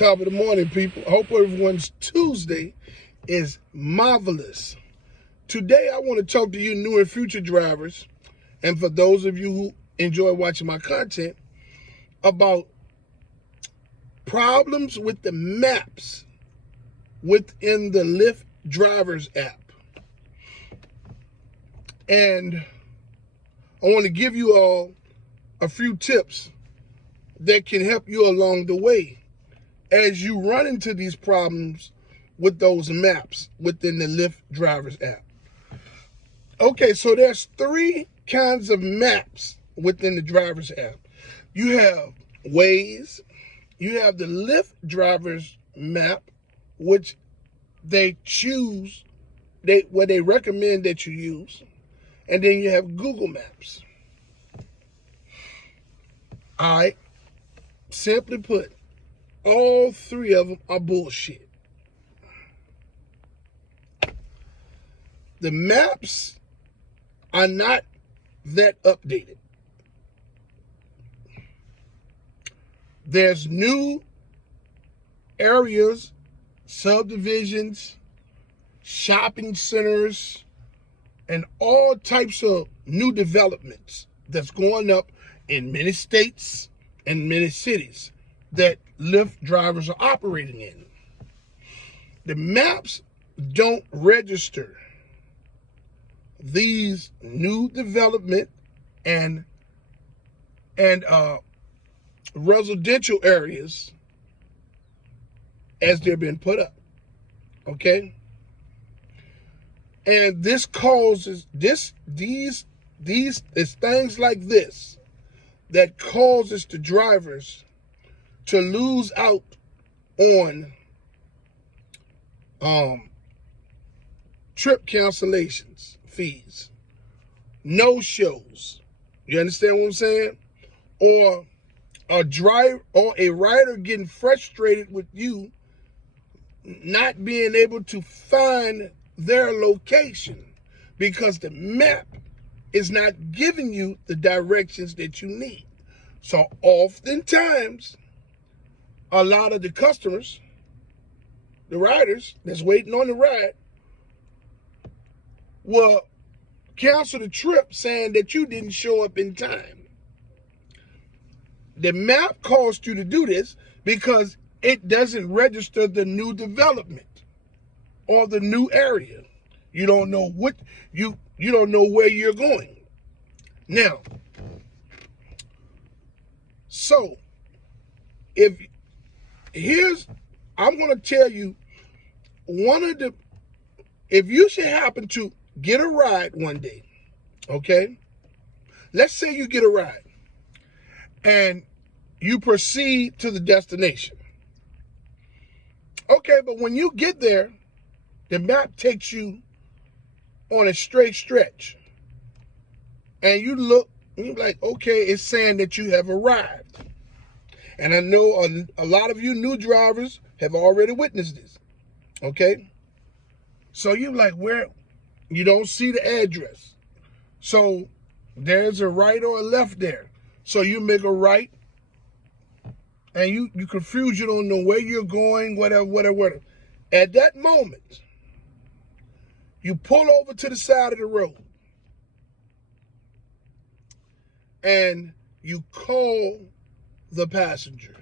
Top of the morning, people. I hope everyone's Tuesday is marvelous. Today, I want to talk to you new and future drivers, and for those of you who enjoy watching my content, about problems with the maps within the Lyft drivers app. And I want to give you all a few tips that can help you along the way as you run into these problems with those maps within the Lyft drivers app. Okay, so there's three kinds of maps within the drivers app. You have Waze, you have the Lyft drivers map, which they recommend that you use, and then you have Google Maps. All right, simply put, all three of them are bullshit. The maps are not that updated. There's new areas, subdivisions, shopping centers, and all types of new developments that's going up in many states and many cities that Lyft drivers are operating in. The maps don't register these new development and residential areas as they're being put up. Okay? And this causes these things like this that causes the drivers to lose out on trip cancellations, fees, no shows. You understand what I'm saying? Or a rider getting frustrated with you not being able to find their location because the map is not giving you the directions that you need. So oftentimes, a lot of the customers, the riders that's waiting on the ride, will cancel the trip saying that you didn't show up in time. The map caused you to do this because it doesn't register the new development or the new area. You don't know what you don't know where you're going. Now, so I'm going to tell you if you should happen to get a ride one day, okay? Let's say you get a ride and you proceed to the destination. Okay, but when you get there, the map takes you on a straight stretch. And you look, and you're like, okay, it's saying that you have arrived. And I know a lot of you new drivers have already witnessed this, okay? So you're like, where? You don't see the address. So there's a right or a left there. So you make a right, and you confused, you don't know where you're going, whatever. At that moment, you pull over to the side of the road, and you call the passenger.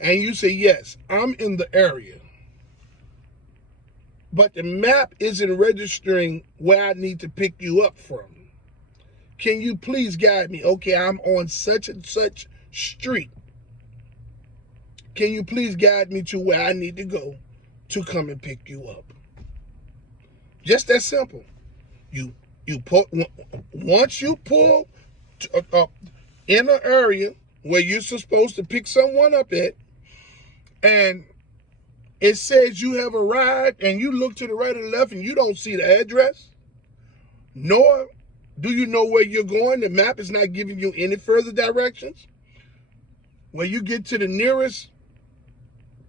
And you say, yes, I'm in the area, but the map isn't registering where I need to pick you up from. Can you please guide me? Okay, I'm on such and such street. Can you please guide me to where I need to go to come and pick you up? Just that simple. Once you pull in an area where you're supposed to pick someone up at, and it says you have arrived, and you look to the right and left and you don't see the address, nor do you know where you're going, the map is not giving you any further directions. When you get to the nearest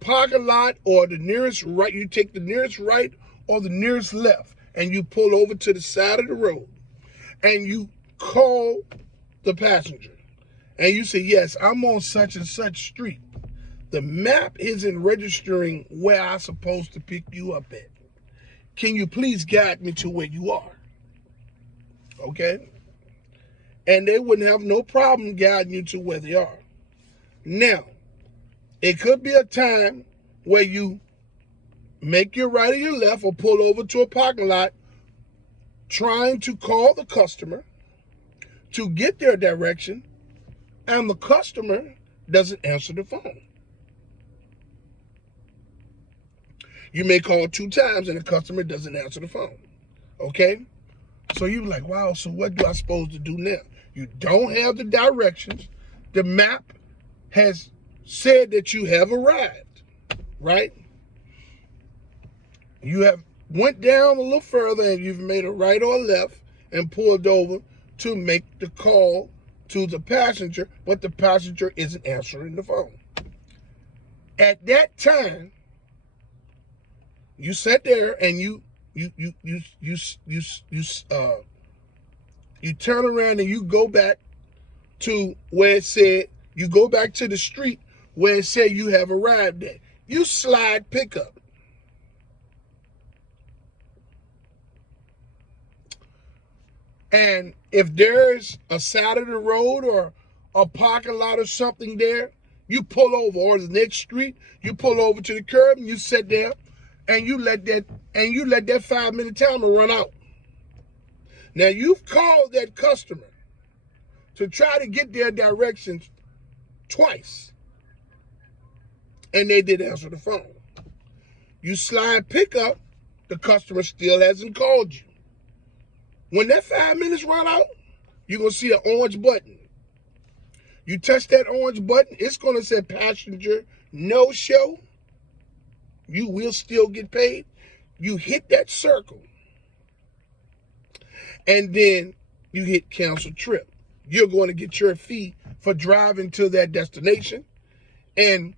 parking lot or the nearest right, you take the nearest right or the nearest left, and you pull over to the side of the road, and you call the passenger, and you say, yes, I'm on such and such street. The map isn't registering where I'm supposed to pick you up at. Can you please guide me to where you are? Okay? And they wouldn't have no problem guiding you to where they are. Now, it could be a time where you make your right or your left or pull over to a parking lot trying to call the customer to get their direction, and the customer doesn't answer the phone. You may call 2 times and the customer doesn't answer the phone. Okay? So you're like, wow, so what do I supposed to do now? You don't have the directions. The map has said that you have arrived, right? You have went down a little further and you've made a right or a left and pulled over to make the call to the passenger, but the passenger isn't answering the phone. At that time, you sat there and you turn around and you go back to where it said, you go back to the street where it said you have arrived at. You slide pickup. And if there's a side of the road or a parking lot or something there, you pull over, or the next street, you pull over to the curb and you sit there and you let that 5-minute timer run out. Now you've called that customer to try to get their directions twice, and they didn't answer the phone. You slide pickup, the customer still hasn't called you. When that 5 minutes run out, you're going to see an orange button. You touch that orange button, it's going to say passenger no show. You will still get paid. You hit that circle, and then you hit cancel trip. You're going to get your fee for driving to that destination. And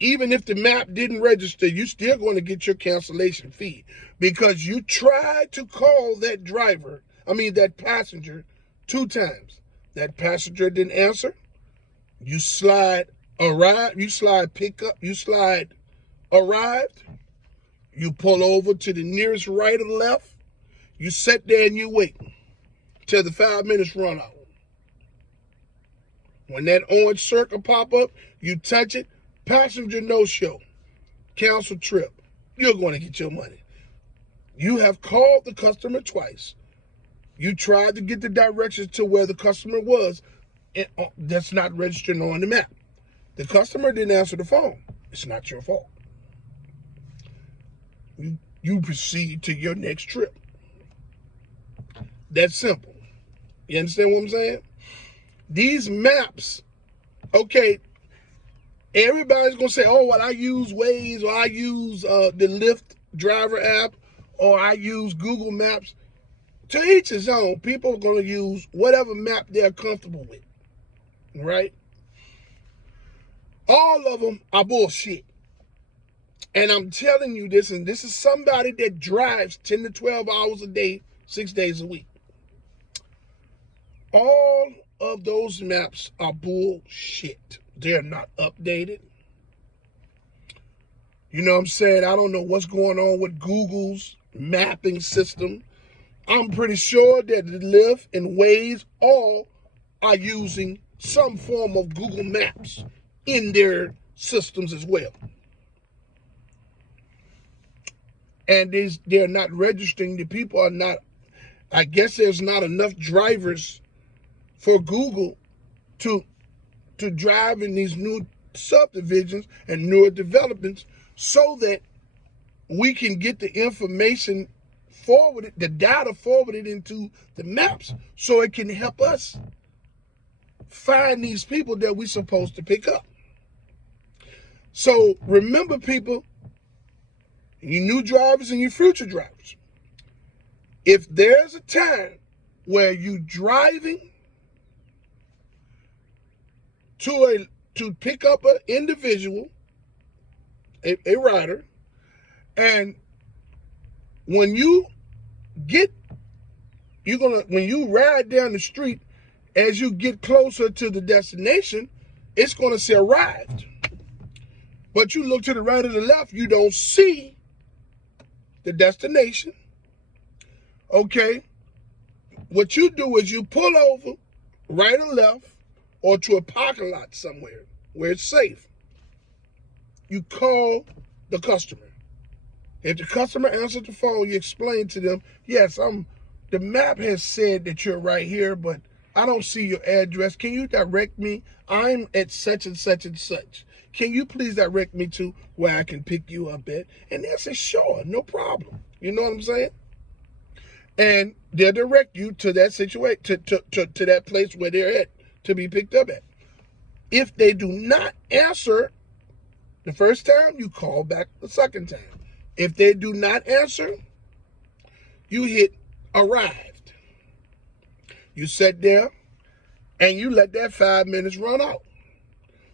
even if the map didn't register, you're still going to get your cancellation fee because you tried to call that passenger 2 times. That passenger didn't answer. You slide arrived, you slide pickup, you slide arrived. You pull over to the nearest right or left. You sit there and you wait till the 5 minutes run out. When that orange circle pop up, you touch it, passenger no show, cancel trip. You're going to get your money. You have called the customer twice. You tried to get the directions to where the customer was, and that's not registered on the map. The customer didn't answer the phone. It's not your fault. You proceed to your next trip. That's simple. You understand what I'm saying? These maps, okay, everybody's going to say, oh, well, I use Waze, or I use the Lyft driver app, or I use Google Maps. To each his own. People are going to use whatever map they're comfortable with, right? All of them are bullshit. And I'm telling you this, and this is somebody that drives 10 to 12 hours a day, 6 days a week. All of those maps are bullshit. They're not updated. You know what I'm saying? I don't know what's going on with Google's mapping system. I'm pretty sure that the Lyft and Waze all are using some form of Google Maps in their systems as well. And they're not registering. The people are not, I guess there's not enough drivers for Google to drive in these new subdivisions and newer developments so that we can get the information forwarded, the data forwarded into the maps so it can help us find these people that we're supposed to pick up. So remember, people, you new drivers and you future drivers, if there's a time where you driving to pick up an individual, a rider, and when you ride down the street as you get closer to the destination, it's going to say arrived. But you look to the right or the left, you don't see the destination. Okay? What you do is you pull over, right or left, or to a parking lot somewhere where it's safe. You call the customer. If the customer answers the phone, you explain to them, yes, the map has said that you're right here, but I don't see your address. Can you direct me? I'm at such and such and such. Can you please direct me to where I can pick you up at? And they'll say, sure, no problem. You know what I'm saying? And they'll direct you to that situation, to that place where they're at to be picked up at. If they do not answer the first time, you call back the second time. If they do not answer, you hit arrived. You sit there and you let that 5 minutes run out.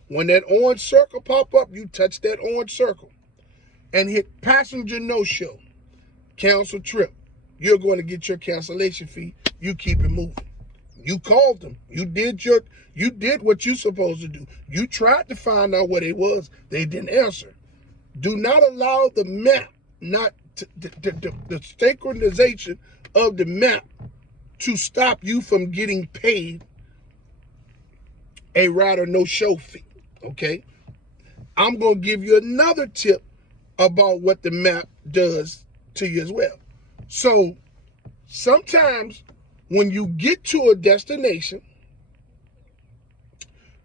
When that orange circle pop up, you touch that orange circle and hit passenger no-show, cancel trip. You're going to get your cancellation fee. You keep it moving. You called them. You did what you're supposed to do. You tried to find out what it was. They didn't answer. Do not allow the map, the synchronization of the map to stop you from getting paid a rider no-show fee, okay? I'm going to give you another tip about what the map does to you as well. So sometimes when you get to a destination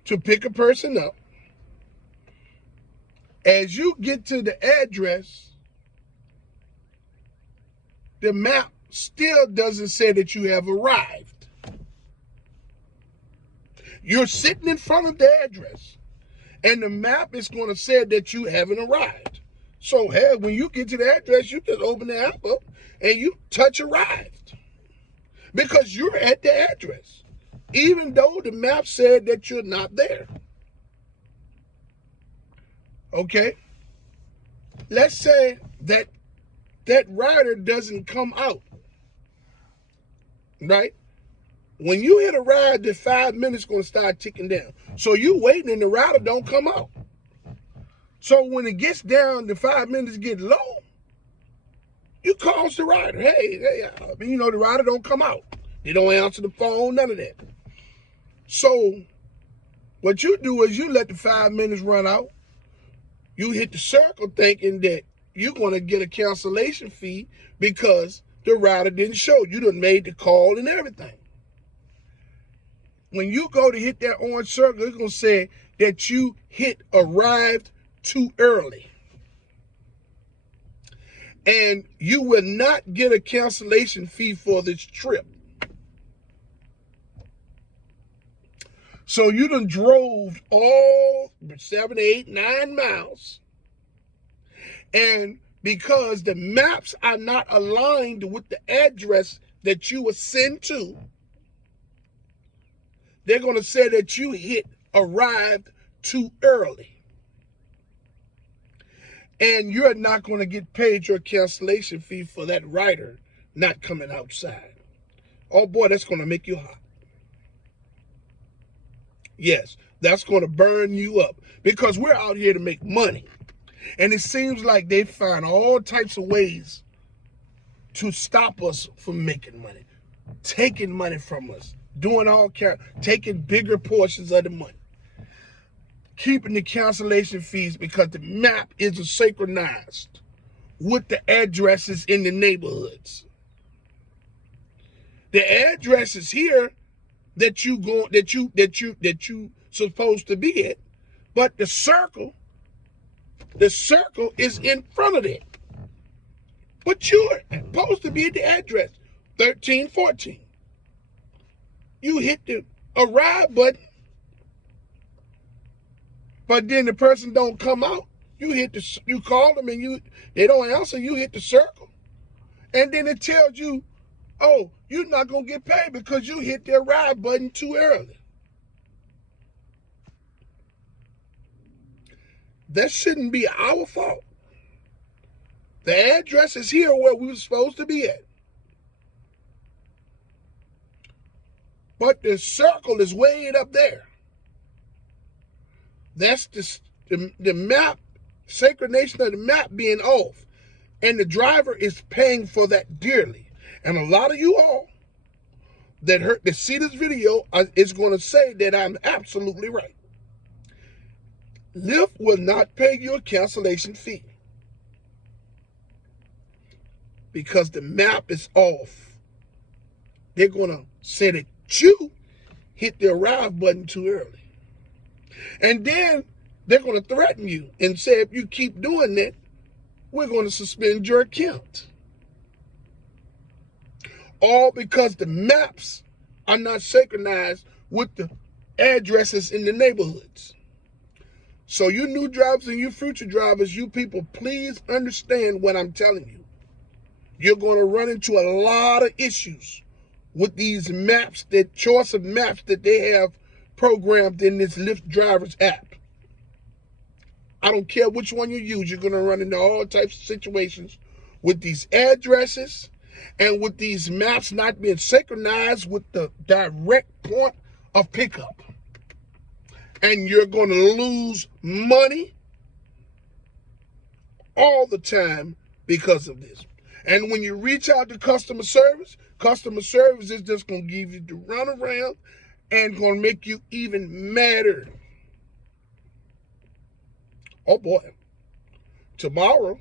to pick a person up, as you get to the address, the map still doesn't say that you have arrived. You're sitting in front of the address, and the map is going to say that you haven't arrived. So, hey, when you get to the address, you just open the app up and you touch arrived, because you're at the address, even though the map said that you're not there. Okay? Let's say that rider doesn't come out, right? When you hit a ride, the 5 minutes going to start ticking down. So you waiting and the rider don't come out. So when it gets down, the 5 minutes get low, you call the rider. Hey, the rider don't come out. They don't answer the phone, none of that. So what you do is you let the 5 minutes run out. You hit the circle thinking that you're going to get a cancellation fee because the rider didn't show. You done made the call and everything. When you go to hit that orange circle, it's going to say that you hit arrived too early. And you will not get a cancellation fee for this trip. So you done drove all 7, 8, 9 miles. And because the maps are not aligned with the address that you were sent to, they're going to say that you arrived too early. And you're not going to get paid your cancellation fee for that rider not coming outside. Oh boy, that's going to make you hot. Yes, that's going to burn you up, because we're out here to make money. And it seems like they find all types of ways to stop us from making money, taking money from us, doing all kinds, taking bigger portions of the money, keeping the cancellation fees, because the map isn't synchronized with the addresses in the neighborhoods. The address is here that you supposed to be at, but the circle is in front of it. But you're supposed to be at the address 1314. You hit the arrive button, but then the person don't come out. You call them and they don't answer. You hit the circle, and then it tells you, oh, you're not gonna get paid because you hit the arrive button too early. That shouldn't be our fault. The address is here where we were supposed to be at. but the circle is way up there. That's the map, synchronization of the map being off. And the driver is paying for that dearly. And a lot of you all that see this video is going to say that I'm absolutely right. Lyft will not pay you a cancellation fee because the map is off. They're going to say that you hit the arrive button too early. And then they're going to threaten you and say, if you keep doing that, we're going to suspend your account. All because the maps are not synchronized with the addresses in the neighborhoods. So you new drivers and you future drivers, you people, please understand what I'm telling you. You're going to run into a lot of issues with these maps, that choice of maps that they have programmed in this Lyft drivers app. I don't care which one you use, you're going to run into all types of situations with these addresses and with these maps not being synchronized with the direct point of pickup. And you're going to lose money all the time because of this. And when you reach out to customer service is just going to give you the runaround and going to make you even madder. Oh boy. Tomorrow,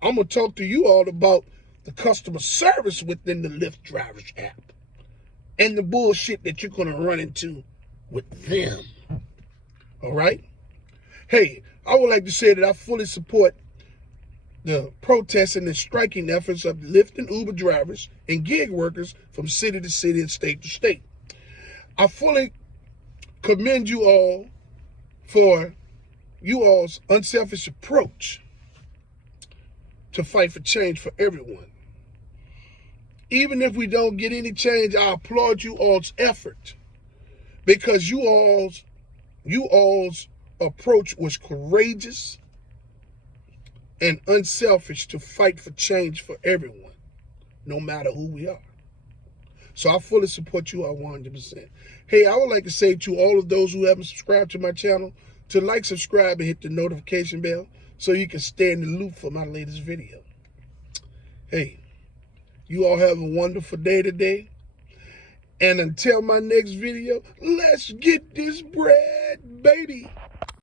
I'm going to talk to you all about the customer service within the Lyft drivers app and the bullshit that you're going to run into with them. All right? Hey, I would like to say that I fully support the protesting and striking efforts of Lyft and Uber drivers and gig workers from city to city and state to state. I fully commend you all for you all's unselfish approach to fight for change for everyone. Even if we don't get any change, I applaud you all's effort because you all's approach was courageous and unselfish to fight for change for everyone, no matter who we are. So I fully support you all 100%. Hey, I would like to say to all of those who haven't subscribed to my channel to like, subscribe, and hit the notification bell so you can stay in the loop for my latest video. Hey, you all have a wonderful day today. And until my next video, let's get this bread, baby.